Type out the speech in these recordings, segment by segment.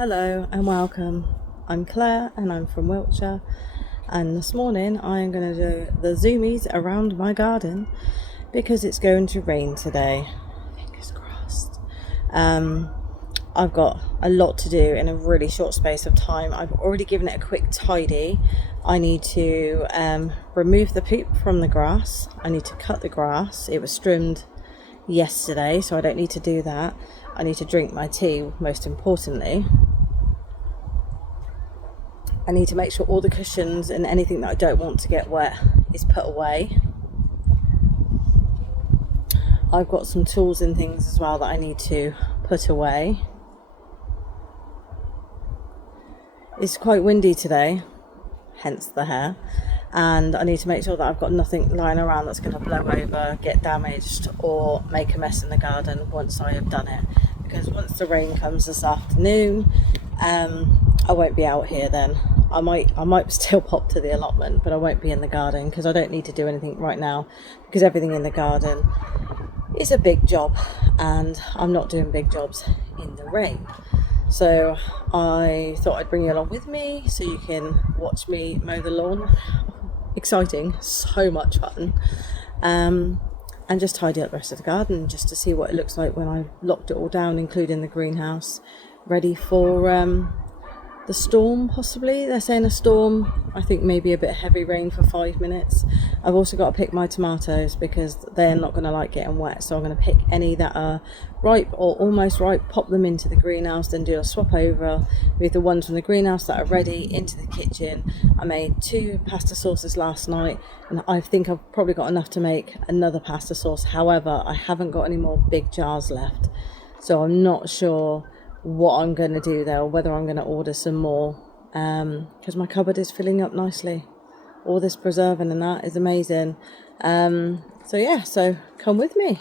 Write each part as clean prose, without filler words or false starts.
Hello and welcome. I'm Claire and I'm from Wiltshire, and this morning I am going to do the Zoomies around my garden because it's going to rain today. Fingers crossed. I've got a lot to do in a really short space of time. I've already given it a quick tidy. I need to remove the poop from the grass. I need to cut the grass. It was trimmed yesterday, so I don't need to do that. I need to drink my tea, most importantly. I need to make sure all the cushions and anything that I don't want to get wet is put away. I've got some tools and things as well that I need to put away. It's quite windy today, hence the hair, and I need to make sure that I've got nothing lying around that's going to blow over, get damaged or make a mess in the garden once I have done it, because once the rain comes this afternoon, I won't be out here then. I might still pop to the allotment, but I won't be in the garden because I don't need to do anything right now, because everything in the garden is a big job and I'm not doing big jobs in the rain. So I thought I'd bring you along with me so you can watch me mow the lawn. Exciting, so much fun. And just tidy up the rest of the garden just to see what it looks like when I've locked it all down, including the greenhouse, ready for the storm, possibly. They're saying a storm. I think maybe a bit heavy rain for 5 minutes. I've also got to pick my tomatoes because they're not going to like getting wet, so I'm going to pick any that are ripe or almost ripe, pop them into the greenhouse, then do a swap over with the ones from the greenhouse that are ready into the kitchen. I made 2 pasta sauces last night and I think I've probably got enough to make another pasta sauce. However, I haven't got any more big jars left, so I'm not sure what I'm going to do there, or whether I'm going to order some more, because my cupboard is filling up nicely. All this preserving and that is amazing. So come with me.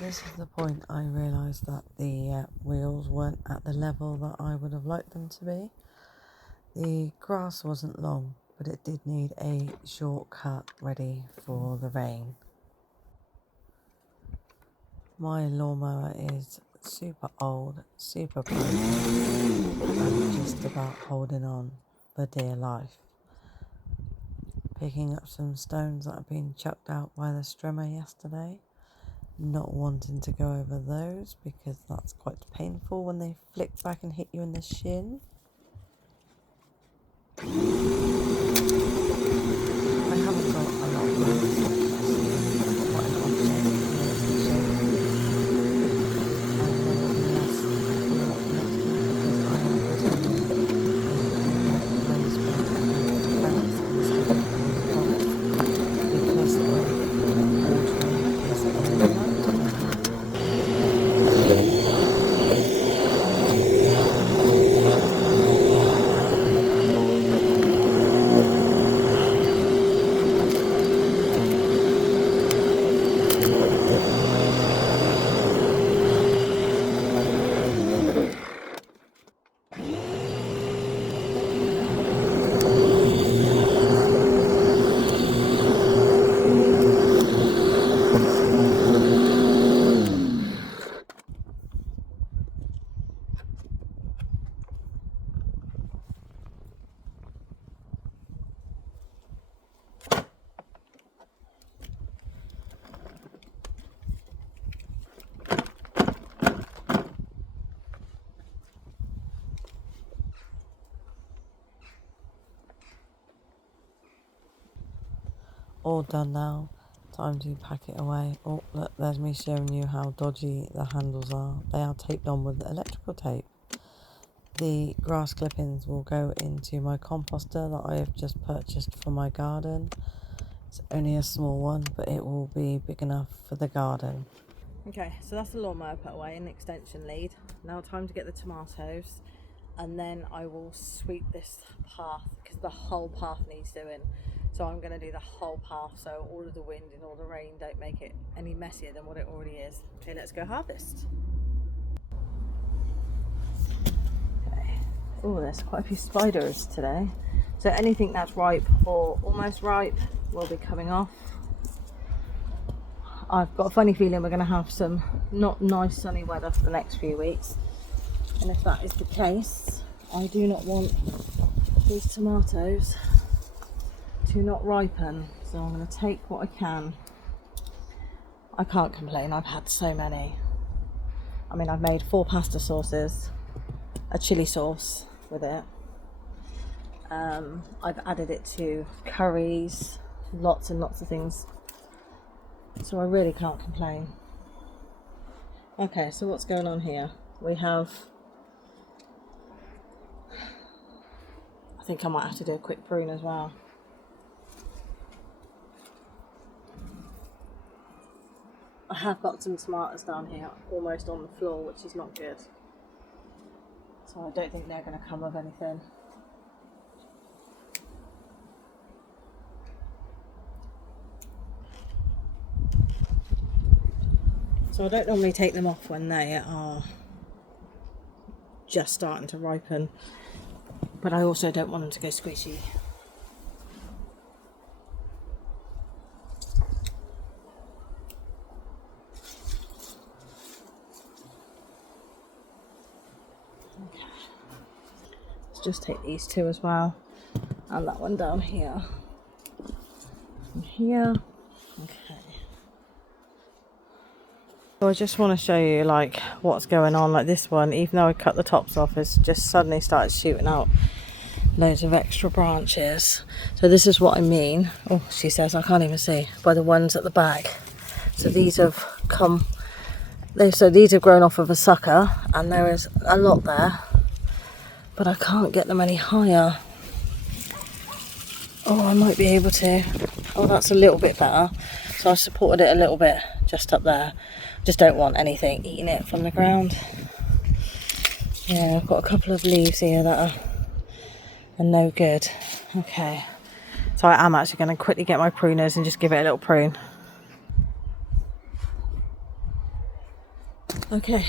This is the point I realised that the wheels weren't at the level that I would have liked them to be. The grass wasn't long, but it did need a shortcut ready for the rain. My lawnmower is super old, super broken, and just about holding on for dear life. Picking up some stones that have been chucked out by the strimmer yesterday. Not wanting to go over those because that's quite painful when they flick back and hit you in the shin. I haven't got a lot of room. All done now. Time to pack it away. Oh, look, there's me showing you how dodgy the handles are. They are taped on with electrical tape. The grass clippings will go into my composter that I have just purchased for my garden. It's only a small one, but it will be big enough for the garden. Okay, so that's the lawnmower put away and the extension lead. Now time to get the tomatoes, and then I will sweep this path because the whole path needs doing. So I'm going to do the whole path so all of the wind and all the rain don't make it any messier than what it already is. Okay, let's go harvest. Okay. Oh, there's quite a few spiders today. So anything that's ripe or almost ripe will be coming off. I've got a funny feeling we're going to have some not nice sunny weather for the next few weeks. And if that is the case, I do not want these tomatoes to not ripen, so I'm going to take what I can. I can't complain, I've had so many. I mean, I've made 4 pasta sauces, a chili sauce with it. I've added it to curries, lots and lots of things. So I really can't complain. Okay, so what's going on here? We have, I think I might have to do a quick prune as well. I have got some tomatoes down here almost on the floor, which is not good. So I don't think they're going to come of anything. So I don't normally take them off when they are just starting to ripen, but I also don't want them to go squishy. Okay. Let's just take these 2 as well, and that one down here, and here. Okay. So I just want to show you like what's going on. Like this one, even though I cut the tops off, has just suddenly started shooting out loads of extra branches. So this is what I mean. Oh, she says I can't even see by the ones at the back. So these have come. So these have grown off of a sucker, and there is a lot there, but I can't get them any higher. Oh, I might be able to. Oh, that's a little bit better. So I supported it a little bit just up there. Just don't want anything eating it from the ground. Yeah, I've got a couple of leaves here that are no good. Okay, so I am actually going to quickly get my pruners and just give it a little prune. Okay,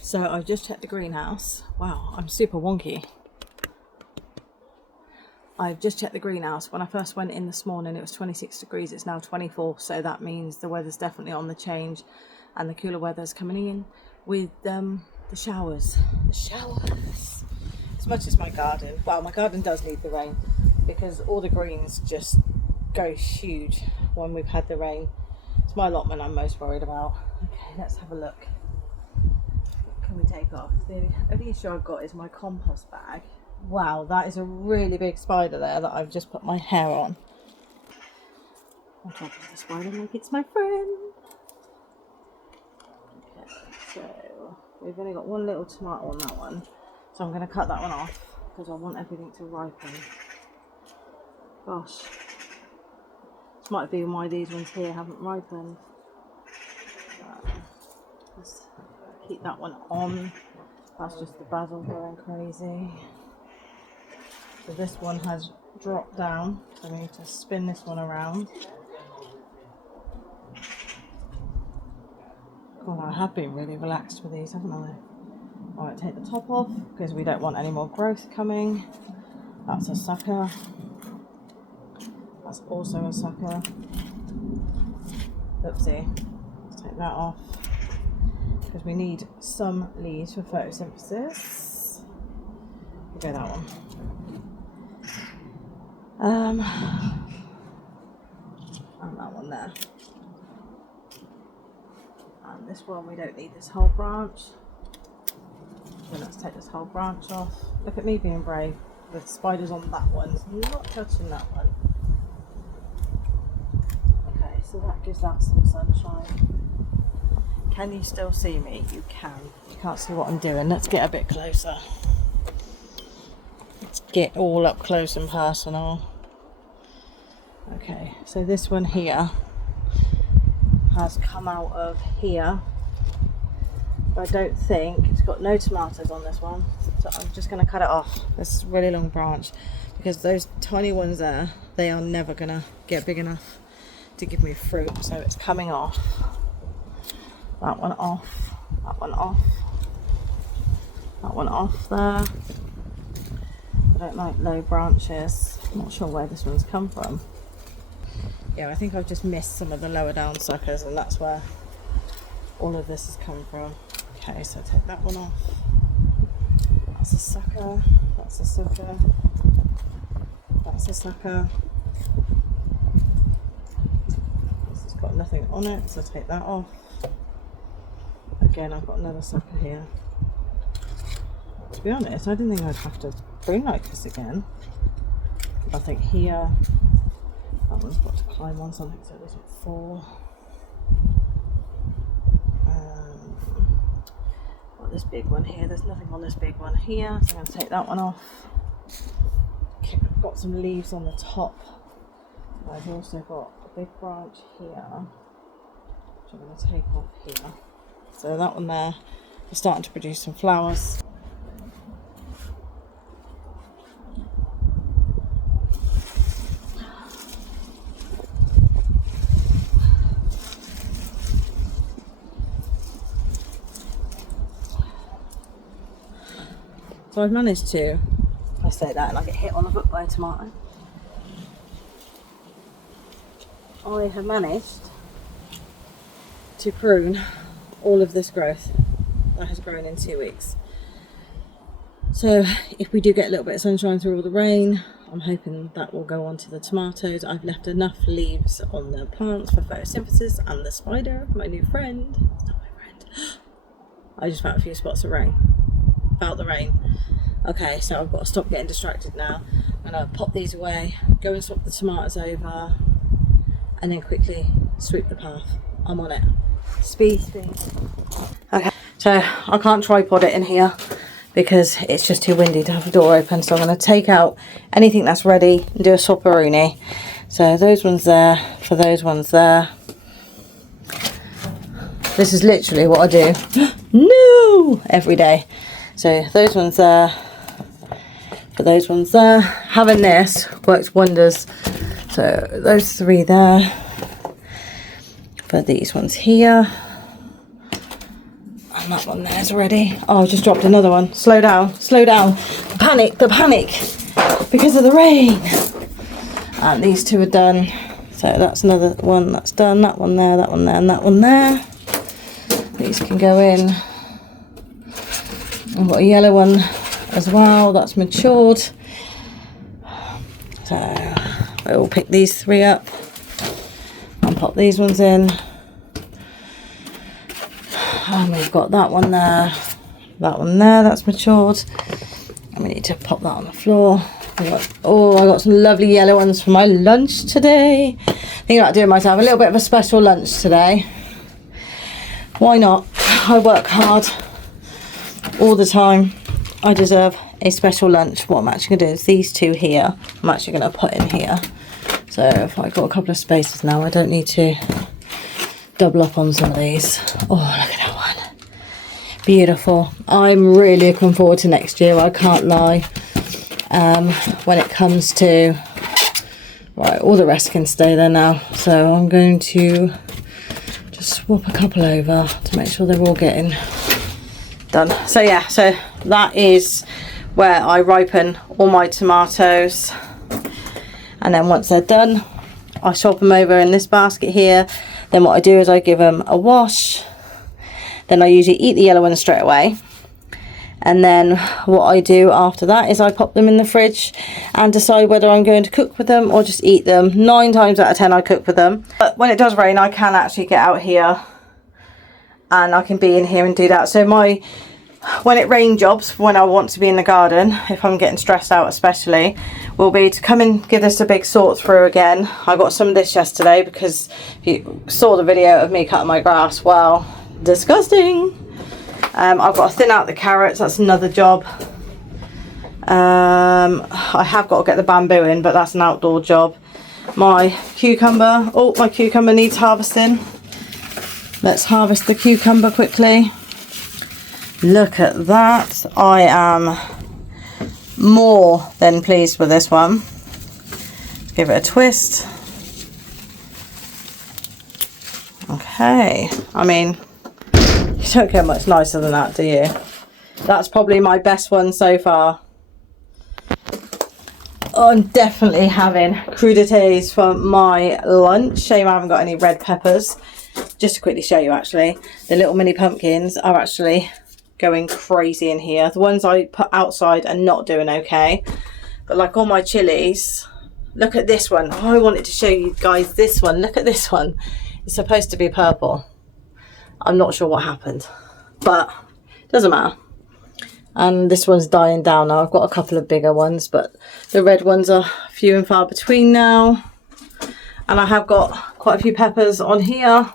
so I've just checked the greenhouse. Wow, I'm super wonky. I've just checked the greenhouse. When I first went in this morning, it was 26 degrees. It's now 24, so that means the weather's definitely on the change, and the cooler weather's coming in with the showers. The showers. As much as my garden, well, my garden does need the rain because all the greens just go huge when we've had the rain. It's my allotment I'm most worried about. Okay, let's have a look. What can we take off? The only issue I've got is my compost bag. Wow, that is a really big spider there that I've just put my hair on. I'm talking to the spider like it's my friend. Okay, so we've only got 1 little tomato on that one. So I'm going to cut that one off because I want everything to ripen. Gosh. This might be why these ones here haven't ripened. Let's keep that one on. That's just the basil going crazy. So this one has dropped down, so I need to spin this one around. God, I have been really relaxed with these, haven't I? Alright, take the top off because we don't want any more growth coming. That's a sucker. That's also a sucker. Oopsie. Let's take that off because we need some leaves for photosynthesis. Okay, that one. And that one there. And this one, we don't need this whole branch. So let's take this whole branch off. Look at me being brave. The spiders on that one. Not touching that one. Okay, so that gives that some sunshine. Can you still see me? You can. You can't see what I'm doing. Let's get a bit closer. Let's get all up close and personal. Okay, so this one here has come out of here. But I don't think it's got no tomatoes on this one. So I'm just going to cut it off. This is a really long branch because those tiny ones there, they are never going to get big enough to give me fruit. So it's coming off. That one off. That one off. That one off there. I don't like low branches. I'm not sure where this one's come from. Yeah, I think I've just missed some of the lower down suckers, and that's where all of this has come from. Okay, so take that one off. That's a sucker. That's a sucker. That's a sucker. This has got nothing on it, so take that off. Again, I've got another sucker here. To be honest, I didn't think I'd have to prune like this again. Nothing here. That one's got to climb on something, so there's 4. Got this big one here. There's nothing on this big one here, so I'm going to take that one off. Okay, I've got some leaves on the top. I've also got a big branch here, which I'm going to take off here. So that one there is starting to produce some flowers. So I've managed to, I say that and I get hit on the foot by a tomato. I have managed to prune all of this growth that has grown in 2 weeks. So if we do get a little bit of sunshine through all the rain, I'm hoping that will go on to the tomatoes. I've left enough leaves on the plants for photosynthesis, and the spider, my new friend, it's not my friend. I just found a few spots of rain. Felt the rain. Okay, so I've got to stop getting distracted now. I'm going to pop these away, go and swap the tomatoes over, and then quickly sweep the path. I'm on it. Speed. Okay, so I can't tripod it in here because it's just too windy to have the door open. So I'm going to take out anything that's ready and do a swapperoonie. So those ones there, for those ones there. This is literally what I do. No! Every day. So those ones there, for those ones there. Having this works wonders. So those 3 there, for these ones here, and that one there's ready. Oh, I just dropped another one. Slow down, slow down. The panic, because of the rain. And these 2 are done. So that's another one that's done. That one there, that one there, and that one there. These can go in. I've got a yellow one as well, that's matured. So I will pick these 3 up and pop these ones in. And we've got that one there, that's matured. And we need to pop that on the floor. I got some lovely yellow ones for my lunch today. Thinking about doing myself a little bit of a special lunch today. Why not? I work hard all the time. I deserve a special lunch. What I'm actually going to do is these 2 here, I'm actually going to put in here. So if I've got a couple of spaces now, I don't need to double up on some of these. Oh, look at that one. Beautiful. I'm really looking forward to next year, I can't lie. When it comes to, right, all the rest can stay there now. So I'm going to just swap a couple over to make sure they're all getting done. So yeah, so that is where I ripen all my tomatoes, and then once they're done I swap them over in this basket here. Then what I do is I give them a wash, then I usually eat the yellow ones straight away, and then what I do after that is I pop them in the fridge and decide whether I'm going to cook with them or just eat them. 9 times out of 10 I cook with them, but when it does rain I can actually get out here and I can be in here and do that. So my when it rain jobs, when I want to be in the garden, if I'm getting stressed out especially, will be to come and give this a big sort through again. I got some of this yesterday because if you saw the video of me cutting my grass, well, disgusting. I've got to thin out the carrots, that's another job. I have got to get the bamboo in, but that's an outdoor job. My cucumber, oh, my cucumber needs harvesting. Let's harvest the cucumber quickly. Look at that. I am more than pleased with this one. Let's give it a twist. Okay, I mean, you don't get much nicer than that, do you? That's probably my best one so far. I'm definitely having crudités for my lunch. Shame I haven't got any red peppers. Just to quickly show you, actually, the little mini pumpkins are actually going crazy in here. The ones I put outside are not doing okay. But like all my chilies, look at this one. Oh, I wanted to show you guys this one. Look at this one. It's supposed to be purple. I'm not sure what happened, but it doesn't matter. And this one's dying down now. I've got a couple of bigger ones, but the red ones are few and far between now. And I have got quite a few peppers on here,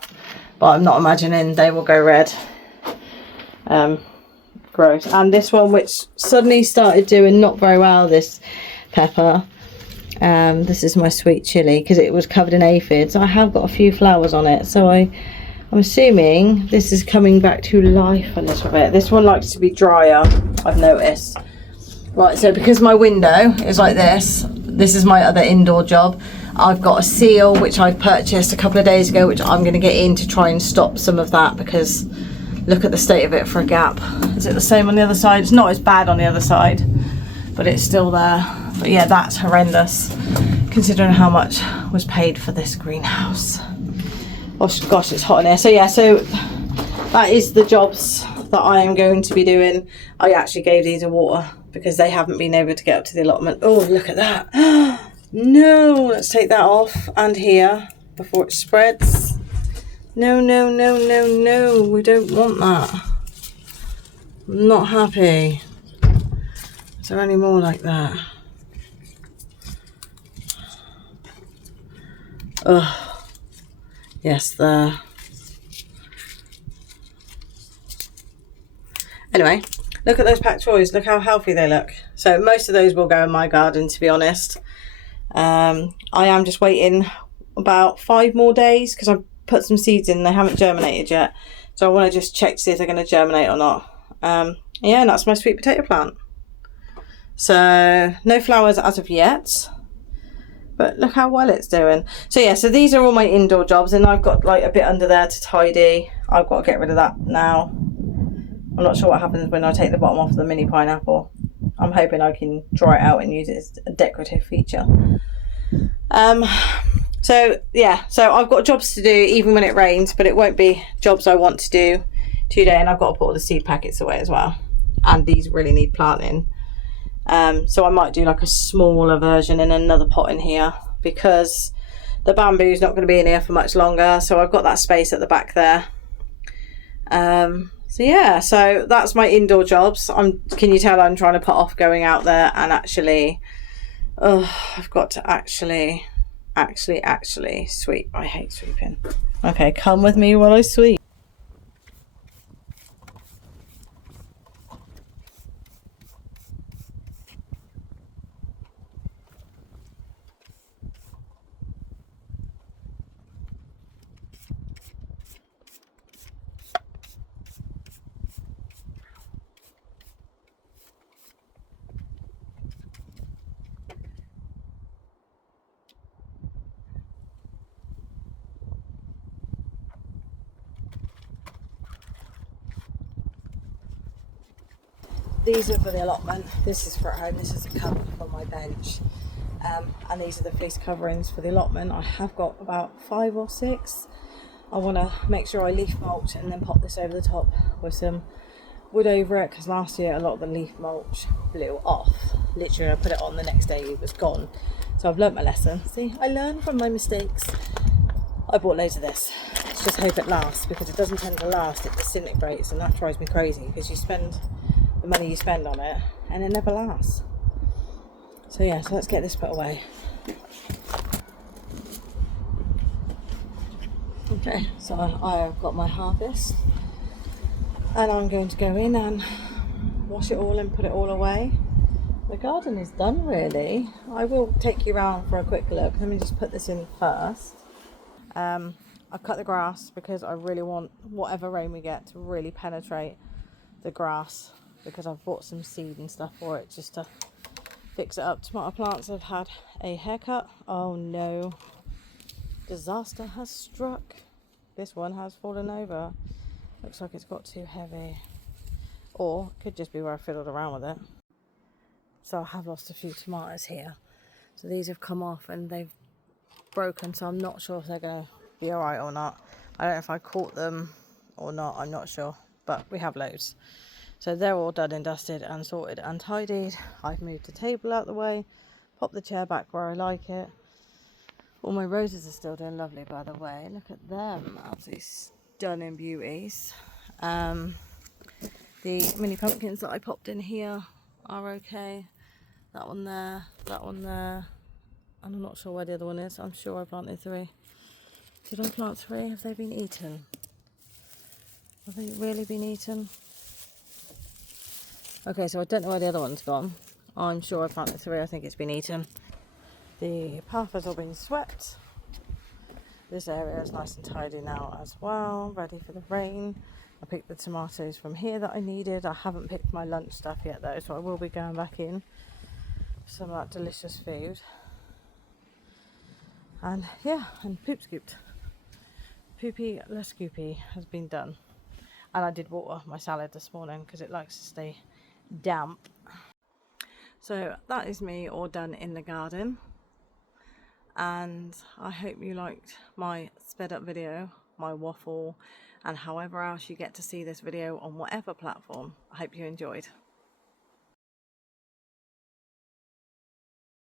but I'm not imagining they will go red. Gross. And this one, which suddenly started doing not very well, this pepper. This is my sweet chili, because it was covered in aphids. I have got a few flowers on it, so I'm assuming this is coming back to life a little bit. This one likes to be drier, I've noticed. Right, so because my window is like this is my other indoor job. I've got a seal which I purchased a couple of days ago, which I'm going to get in to try and stop some of that, because look at the state of it for a gap. Is it the same on the other side? It's not as bad on the other side, but it's still there. But yeah, that's horrendous considering how much was paid for this greenhouse. Oh gosh, it's hot in here. So yeah, so that is the jobs that I am going to be doing. I actually gave these a water because they haven't been able to get up to the allotment. Oh, look at that. No, let's take that off, and here before it spreads. No, no, no, no, no, we don't want that. I'm not happy. Is there any more like that? Oh. Yes, there. Anyway, look at those pak choys. Look how healthy they look. So most of those will go in my garden, to be honest. I am just waiting about 5 more days because I've put some seeds in. They haven't germinated yet. So I want to just check to see if they're going to germinate or not. Yeah, and that's my sweet potato plant. So no flowers as of yet. But look how well it's doing. So yeah, so these are all my indoor jobs, and I've got like a bit under there to tidy. I've got to get rid of that now. I'm not sure what happens when I take the bottom off the mini pineapple. I'm hoping I can dry it out and use it as a decorative feature. So yeah, so I've got jobs to do even when it rains, but it won't be jobs I want to do today. And I've got to put all the seed packets away as well. And these really need planting. So I might do like a smaller version in another pot in here, because the bamboo's not going to be in here for much longer. So I've got that space at the back there. So yeah, so that's my indoor jobs. Can you tell I'm trying to put off going out there and actually, I've got to actually sweep. I hate sweeping. Okay, come with me while I sweep. These are for the allotment. This is for at home. This is a cover for my bench. And these are the fleece coverings for the allotment. I have got about 5 or 6. I want to make sure I leaf mulch and then pop this over the top with some wood over it, because last year a lot of the leaf mulch blew off. Literally I put it on, the next day it was gone. So I've learnt my lesson. See, I learn from my mistakes. I bought loads of this. Let's just hope it lasts, because it doesn't tend to last. It disintegrates, and that drives me crazy, because you spend the money you spend on it, and it never lasts. So yeah, so let's get this put away. Okay, so I've got my harvest, and I'm going to go in and wash it all and put it all away. The garden is done really. I will take you around for a quick look. Let me just put this in first. I've cut the grass because I really want whatever rain we get to really penetrate the grass, because I've bought some seed and stuff for it just to fix it up. Tomato plants have had a haircut. Oh no, disaster has struck. This one has fallen over. Looks like it's got too heavy, or it could just be where I fiddled around with it. So I have lost a few tomatoes here. So these have come off and they've broken, so I'm not sure if they're going to be alright or not. I don't know if I caught them or not, I'm not sure, but we have loads. So they're all done and dusted and sorted and tidied. I've moved the table out the way, popped the chair back where I like it. All my roses are still doing lovely, by the way. Look at them, absolutely stunning beauties. The mini pumpkins that I popped in here are okay. That one there, that one there, and I'm not sure where the other one is. I'm sure I planted 3. Did I plant 3? Have they been eaten? Have they really been eaten? Okay, so I don't know where the other one's gone. I'm sure I planted 3. I think it's been eaten. The path has all been swept. This area is nice and tidy now as well, ready for the rain. I picked the tomatoes from here that I needed. I haven't picked my lunch stuff yet though, so I will be going back in for some of that delicious food. And yeah, and poop scooped. Poopy la scoopy has been done. And I did water my salad this morning because it likes to stay damp. So that is me all done in the garden. And I hope you liked my sped up video, my waffle, and however else you get to see this video on whatever platform. I hope you enjoyed.